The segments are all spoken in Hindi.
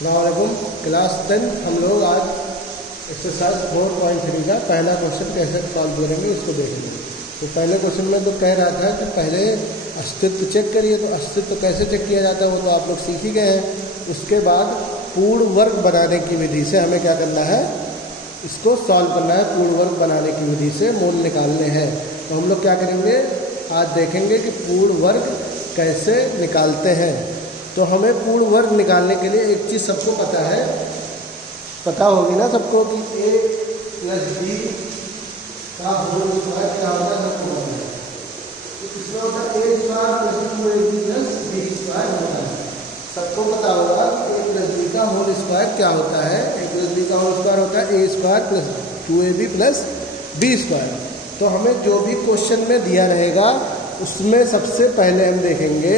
अस्सलामुअलैकुम। क्लास 10 हम लोग आज एक्सरसाइज 4.3 का पहला क्वेश्चन कैसे सॉल्व करेंगे उसको देखेंगे। तो पहले क्वेश्चन में तो कह रहा था कि पहले अस्तित्व चेक करिए। तो अस्तित्व कैसे चेक किया जाता है वो तो आप लोग सीख ही गए हैं। उसके बाद पूर्ण वर्ग बनाने की विधि से हमें क्या करना है, इसको सॉल्व करना है। पूर्ण वर्ग बनाने की विधि से मूल निकालने हैं। तो हम लोग क्या करेंगे, आज देखेंगे कि पूर्ण वर्ग कैसे निकालते हैं। तो हमें पूर्ण वर्ग निकालने के लिए एक चीज़ सबको पता है, पता होगी ना सबको, कि a + b का होल स्क्वायर क्या होता है सबको पता है। तो इसमें होता है a² + 2ab + b² होता है। सबको पता होगा कि a + b का होल स्क्वायर क्या होता है। a + b का होल स्क्वायर होता है a² + 2ab + b²। तो हमें जो भी क्वेश्चन में दिया रहेगा उसमें सबसे पहले हम देखेंगे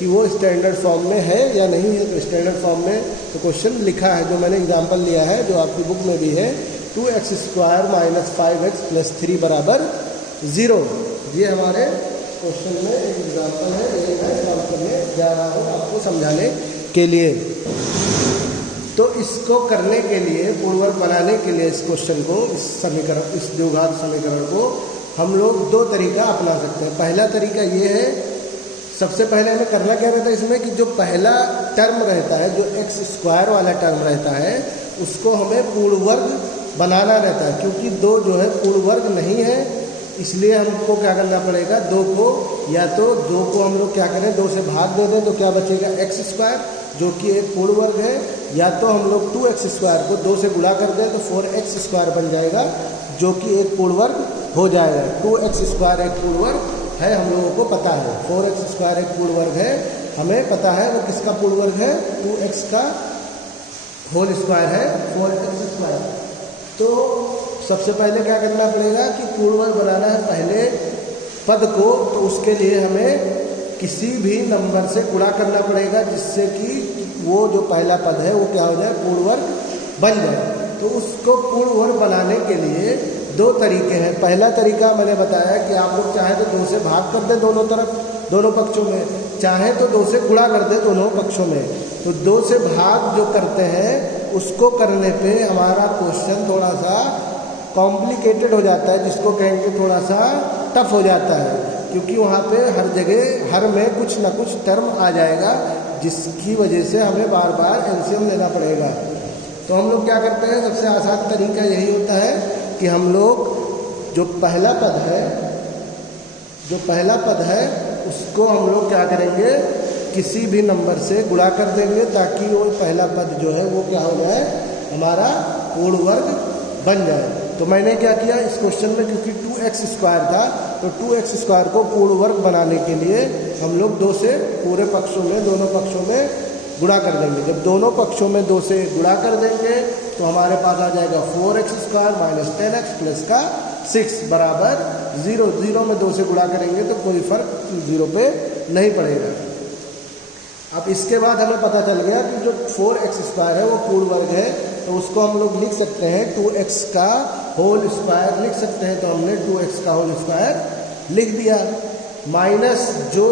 कि वो स्टैंडर्ड फॉर्म में है या नहीं है। तो स्टैंडर्ड फॉर्म में तो क्वेश्चन लिखा है, जो मैंने एग्जांपल लिया है, जो आपकी बुक में भी है, 2x² - 5x + 3 = 0। ये हमारे क्वेश्चन में एक एग्जांपल है, ये मैं सॉल्व करने जा रहा हूँ आपको समझाने के लिए। तो इसको करने के लिए, पूर्ण वर्ग बनाने के लिए इस क्वेश्चन को, इस समीकरण, इस द्विघात समीकरण को हम लोग दो तरीका अपना सकते हैं। पहला तरीका ये है, सबसे पहले हमें करना क्या रहता है इसमें, कि जो पहला टर्म रहता है, जो x² वाला टर्म रहता है, उसको हमें पूर्ण वर्ग बनाना रहता है। क्योंकि दो जो है पूर्ण वर्ग नहीं है, इसलिए हमको क्या करना पड़ेगा, दो को, या तो दो को हम लोग क्या करें, दो से भाग दे दें तो क्या बचेगा, x² जो कि एक पूर्ण वर्ग है, या तो हम लोग 2x² को दो से गुणा कर दें तो 4x² बन जाएगा, जो कि एक पूर्ण वर्ग हो जाएगा। 2x² एक पूर्ण वर्ग है, हम लोगों को पता है। 4x² एक पूर्ण वर्ग है, हमें पता है। वो किसका पूर्ण वर्ग है, 2x का होल स्क्वायर है 4x²। तो सबसे पहले क्या करना पड़ेगा कि पूर्ण वर्ग बनाना है पहले पद को। तो उसके लिए हमें किसी भी नंबर से गुणा करना पड़ेगा, जिससे कि वो जो पहला पद है वो क्या हो जाए, पूर्ण वर्ग बन जाए। तो उसको पूर्ण वर्ग बनाने के लिए दो तरीके हैं। पहला तरीका मैंने बताया कि आप लोग चाहे तो 2 से भाग कर दें दोनों तरफ, दोनों पक्षों में, चाहे तो 2 से गुणा कर दें दोनों पक्षों में। तो 2 से भाग जो करते हैं उसको करने पे हमारा क्वेश्चन थोड़ा सा कॉम्प्लिकेटेड हो जाता है, जिसको कहेंगे थोड़ा सा टफ हो जाता है। क्योंकि वहाँ पे हर जगह, हर में कुछ ना कुछ टर्म आ जाएगा, जिसकी वजह से हमें बार बार एलसीएम लेना पड़ेगा। तो हम लोग क्या करते हैं, सबसे आसान तरीका यही होता है कि हम लोग जो पहला पद है उसको हम लोग क्या करेंगे, किसी भी नंबर से गुणा कर देंगे, ताकि वो पहला पद जो है वो क्या हो जाए, हमारा पूर्ण वर्ग बन जाए। तो मैंने क्या किया इस क्वेश्चन में, क्योंकि 2x² था, तो 2x² को पूर्ण वर्ग बनाने के लिए हम लोग 2 से पूरे पक्षों में, दोनों पक्षों में गुणा कर देंगे। जब दोनों पक्षों में 2 से गुणा कर देंगे तो हमारे पास आ जाएगा 4x² - 10x + 6 = 0। 0 में 2 से गुणा करेंगे तो कोई फर्क 0 पे नहीं पड़ेगा। अब इसके बाद हमें पता चल गया कि जो 4x² है वो पूर्ण वर्ग है, तो उसको हम लोग लिख सकते हैं 2x का होल स्क्वायर लिख सकते हैं। तो हमने 2x का होल स्क्वायर लिख दिया, माइनस जो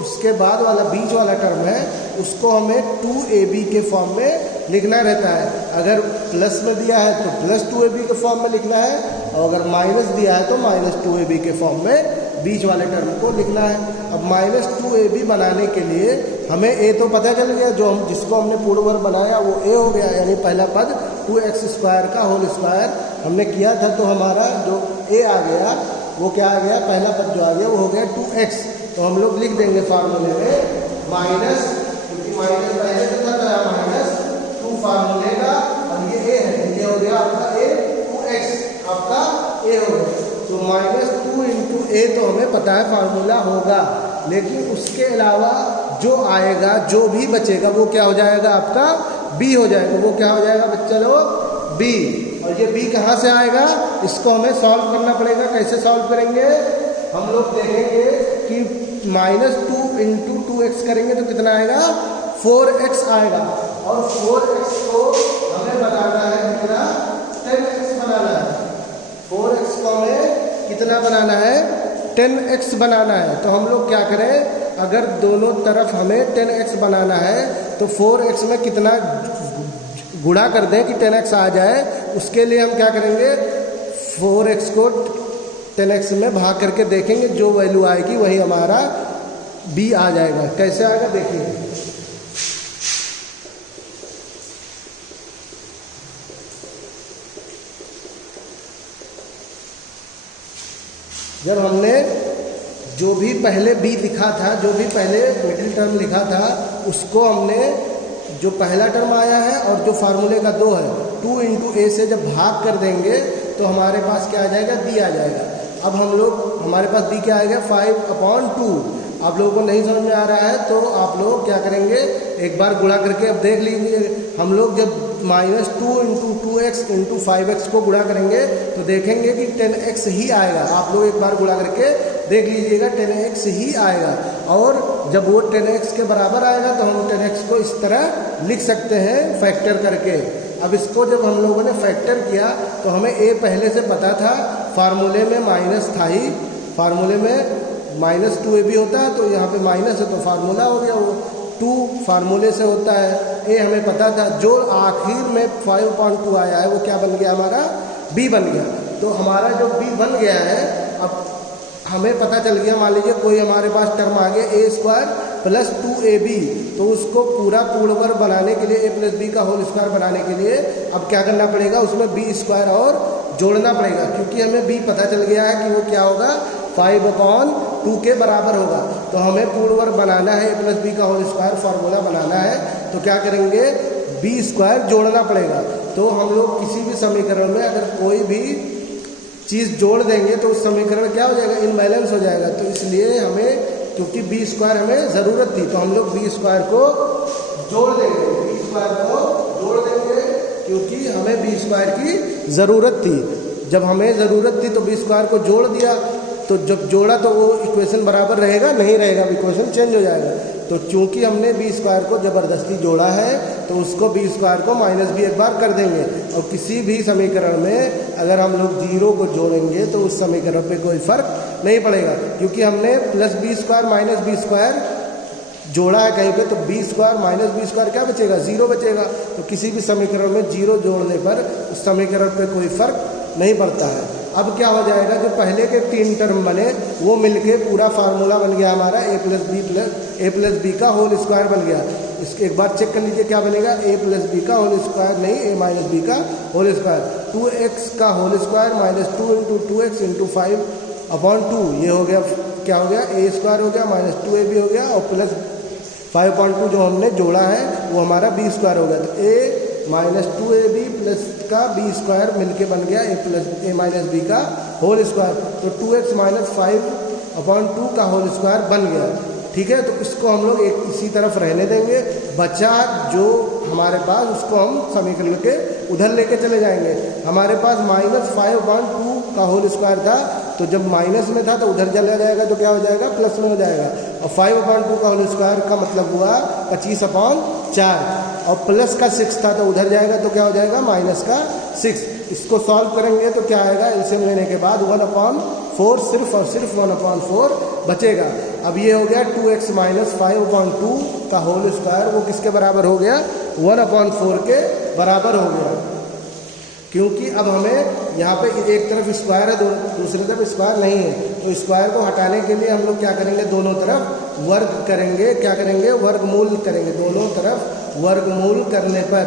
उसके बाद वाला बीच वाला टर्म है उसको हमें 2ab के फॉर्म में लिखना रहता है। अगर प्लस में दिया है तो +2ab के फॉर्म में लिखना है, और अगर माइनस दिया है तो -2ab के फॉर्म में बीच वाले टर्म को लिखना है। अब -2ab बनाने के लिए हमें a तो पता चल गया, जो हम जिसको हमने पूर्ण वर्ग बनाया वो a हो गया, यानी पहला पद 2x² का होल स्क्वायर हमने किया था। तो हमारा जो a आ गया वो क्या आ गया, पहला पद जो आ गया वो हो गया 2x। तो हम लोग लिख देंगे फार्मूले में माइनस, क्योंकि माइनस पहले से था -2 फार्मूले का, और ये a है, ये हो गया आपका a, 2x आपका a हो गया। तो -2 × a तो हमें पता है फार्मूला होगा, लेकिन उसके अलावा जो आएगा, जो भी बचेगा वो क्या हो जाएगा, आपका b हो जाएगा। वो क्या हो जाएगा बच्चा लोग, b। और ये b कहाँ से आएगा, इसको हमें सॉल्व करना पड़ेगा। कैसे सॉल्व करेंगे, हम लोग देखेंगे कि -2 × 2x करेंगे तो कितना आएगा, 4x आएगा। और 4x को हमें बनाना है कितना, 10x बनाना है। 4x को हमें कितना बनाना है, 10x बनाना है। तो हम लोग क्या करें, अगर दोनों तरफ हमें 10x बनाना है तो 4x में कितना गुणा कर दें कि 10x आ जाए, उसके लिए हम क्या करेंगे, 4x को 10x में भाग करके देखेंगे, जो वैल्यू आएगी वही हमारा b आ जाएगा। कैसे आएगा देखिए, जब हमने जो भी पहले b लिखा था, जो भी पहले मिडिल टर्म लिखा था, उसको हमने जो पहला टर्म आया है और जो फार्मूले का 2 है 2 इंटू ए से जब भाग कर देंगे तो हमारे पास क्या आ जाएगा, b आ जाएगा। अब हम लोग, हमारे पास b क्या आएगा, 5/2। आप लोगों को नहीं समझ में आ रहा है तो आप लोग क्या करेंगे, एक बार गुणा करके अब देख लीजिए। हम लोग जब -2 इंटू 2x इंटू 5x को गुणा करेंगे तो देखेंगे कि 10x ही आएगा। आप लोग एक बार गुणा करके देख लीजिएगा, 10x ही आएगा। और जब वो 10x के बराबर आएगा तो हम 10x को इस तरह लिख सकते हैं फैक्टर करके। अब इसको जब हम लोगों ने फैक्टर किया तो हमें a पहले से पता था, फार्मूले में माइनस था ही, फार्मूले में -2ab होता है, तो यहाँ पे माइनस है तो फार्मूला हो गया, वो 2 फार्मूले से होता है, a हमें पता था। जो आखिर में 5/2 आया है वो क्या बन गया, हमारा b बन गया। तो हमारा जो b बन गया है, अब हमें पता चल गया, मान लीजिए कोई हमारे पास टर्म आ गया a² + 2ab, तो उसको पूरा पूर्ण वर्ग बनाने के लिए, a + b का होल स्क्वायर बनाने के लिए अब क्या करना पड़ेगा, उसमें b² और जोड़ना पड़ेगा, क्योंकि हमें b पता चल गया है कि वो क्या होगा, 5/2 के बराबर होगा। तो हमें पूर्ण वर्ग बनाना है, a + b का होल स्क्वायर फार्मूला बनाना है, तो क्या करेंगे, b² जोड़ना पड़ेगा। तो हम लोग किसी भी समीकरण में अगर कोई भी चीज़ जोड़ देंगे तो उस समीकरण क्या हो जाएगा, इनबैलेंस हो जाएगा। तो इसलिए हमें, क्योंकि b² हमें ज़रूरत थी, तो हम लोग b² को जोड़ देंगे, b² को जोड़ देंगे, क्योंकि हमें b² की ज़रूरत थी। जब हमें ज़रूरत थी तो b² को जोड़ दिया, तो जब जोड़ा तो वो इक्वेशन बराबर रहेगा, नहीं रहेगा, इक्वेशन चेंज हो जाएगा। तो चूंकि हमने b² को ज़बरदस्ती जोड़ा है तो उसको b² को -b एक बार कर देंगे। और किसी भी समीकरण में अगर हम लोग 0 को जोड़ेंगे तो उस समीकरण पे कोई फ़र्क नहीं पड़ेगा, क्योंकि हमने +b² -b² जोड़ा है कहीं पे, तो b² -b² क्या बचेगा, 0 बचेगा। तो किसी भी समीकरण में 0 जोड़ने पर उस समीकरण पे कोई फ़र्क नहीं पड़ता है। अब क्या हो जाएगा, जो पहले के 3 टर्म बने वो मिलके पूरा फार्मूला बन गया हमारा, a + b का होल स्क्वायर बन गया। इसके एक बार चेक कर लीजिए क्या बनेगा, a + b का होल स्क्वायर नहीं, a - b का होल स्क्वायर, 2x का whole square -2 into 2x into 5/2, ये हो गया, क्या हो गया, a² हो गया, -2ab हो गया, और प्लस 5/2 जो हमने जोड़ा है वो हमारा b² हो गया। तो a -2ab प्लस का b² मिलके बन गया a - b का होल स्क्वायर। तो 2x - 5/2 का होल स्क्वायर बन गया, ठीक है। तो इसको हम लोग एक इसी तरफ रहने देंगे, बचा जो हमारे पास उसको हम समीकरण के उधर लेके चले जाएंगे। हमारे पास -5/2 का होल स्क्वायर था, तो जब माइनस में था तो उधर चला जाएगा तो क्या हो जाएगा, प्लस में हो जाएगा। और 5/2 का होल स्क्वायर का मतलब हुआ 25/4, और प्लस का 6 था तो उधर जाएगा तो क्या हो जाएगा, -6। इसको सॉल्व करेंगे तो क्या आएगा, एलसीएम लेने के बाद 1/4 सिर्फ और सिर्फ 1/4 बचेगा। अब ये हो गया 2x - 5/2 का होल स्क्वायर, वो किसके बराबर हो गया, 1/4 के बराबर हो गया। क्योंकि अब हमें यहाँ पे एक तरफ स्क्वायर है, दूसरी तरफ स्क्वायर नहीं है, तो स्क्वायर को हटाने के लिए हम लोग क्या करेंगे, दोनों तरफ वर्ग करेंगे। क्या करेंगे, वर्गमूल करेंगे। दोनों तरफ वर्गमूल करने पर,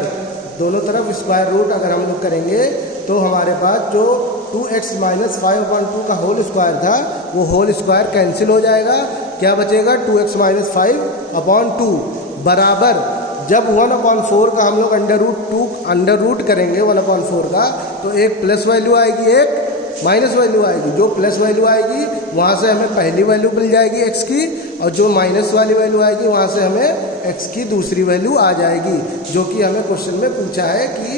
दोनों तरफ स्क्वायर रूट अगर हम लोग करेंगे तो हमारे पास जो 2x - 5/2 का होल स्क्वायर था वो होल स्क्वायर कैंसिल हो जाएगा। क्या बचेगा, 2x - 5/2 बराबर, जब 1/4 का हम लोग अंडर रूट करेंगे 1/4 का, तो एक प्लस वैल्यू आएगी, एक माइनस वैल्यू आएगी। जो प्लस वैल्यू आएगी वहाँ से हमें पहली वैल्यू मिल जाएगी x की, और जो माइनस वाली वैल्यू आएगी वहाँ से हमें x की दूसरी वैल्यू आ जाएगी, जो कि हमें क्वेश्चन में पूछा है कि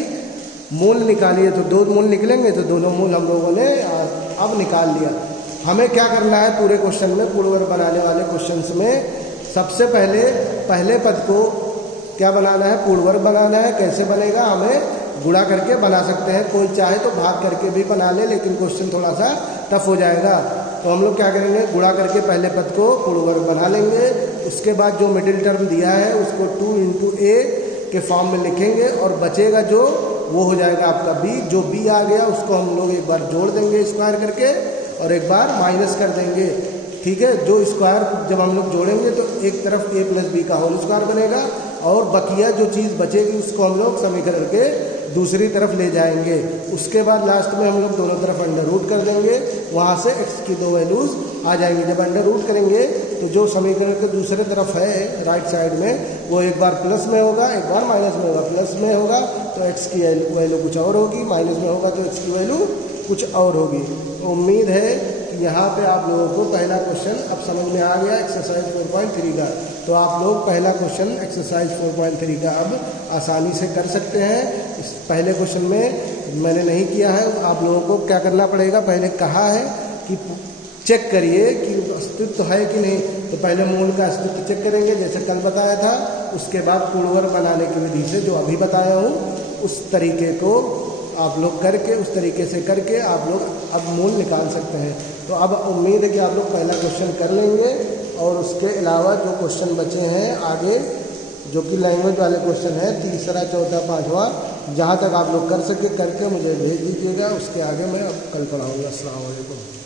मूल निकालिए। तो 2 मूल निकलेंगे, तो दोनों मूल हम लोगों ने अब निकाल लिया। हमें क्या करना है पूरे क्वेश्चन में, पूर्ण वर्ग बनाने वाले क्वेश्चन में, सबसे पहले पद को क्या बनाना है, पूर्ण वर्ग बनाना है। कैसे बनेगा, हमें गुणा करके बना सकते हैं, कोई चाहे तो भाग करके भी बना ले, लेकिन क्वेश्चन थोड़ा सा टफ हो जाएगा। तो हम लोग क्या करेंगे, गुणा करके पहले पद को पूर्ण वर्ग बना लेंगे। उसके बाद जो मिडिल टर्म दिया है उसको 2 इंटू ए के फॉर्म में लिखेंगे और बचेगा जो वो हो जाएगा आपका b। जो b आ गया उसको हम लोग एक बार जोड़ देंगे स्क्वायर करके और एक बार माइनस कर देंगे, ठीक है। जो स्क्वायर जब हम लोग जोड़ेंगे तो एक तरफ a प्लस बी का होल स्क्वायर बनेगा और बकिया जो चीज़ बचेगी उसको हम लोग समीकरण के दूसरी तरफ ले जाएंगे। उसके बाद लास्ट में हम लोग दोनों तरफ अंडर रूट कर देंगे, वहाँ से x की 2 वैल्यूज़ आ जाएंगी। जब अंडर रूट करेंगे तो जो समीकरण के दूसरे तरफ है राइट साइड में वो एक बार प्लस में होगा एक बार माइनस में होगा। प्लस में होगा तो x की वैल्यू कुछ और होगी, माइनस में होगा तो x की वैल्यू कुछ और होगी। तो उम्मीद है कि यहाँ पे आप लोगों को पहला क्वेश्चन अब समझ में आ गया एक्सरसाइज 4.3 का। तो आप लोग पहला क्वेश्चन एक्सरसाइज 4.3 का अब आसानी से कर सकते हैं। इस पहले क्वेश्चन में मैंने नहीं किया है, आप लोगों को क्या करना पड़ेगा, पहले कहा है कि चेक करिए कि अस्तित्व है कि नहीं। तो पहले मूल का अस्तित्व चेक करेंगे जैसे कल बताया था, उसके बाद पूर्ववर्ग बनाने की विधि से जो अभी बताया हूँ उस तरीके को आप लोग करके उस तरीके से करके आप लोग अब मूल निकाल सकते हैं। तो अब उम्मीद है कि आप लोग पहला क्वेश्चन कर लेंगे और उसके अलावा जो क्वेश्चन बचे हैं आगे जो कि लैंग्वेज वाले क्वेश्चन है, तीसरा चौथा पाँचवा, जहाँ तक आप लोग कर सके करके मुझे भेज दीजिएगा। उसके आगे मैं अब कल पढ़ाऊँगा। अस्सलाम वालेकुम।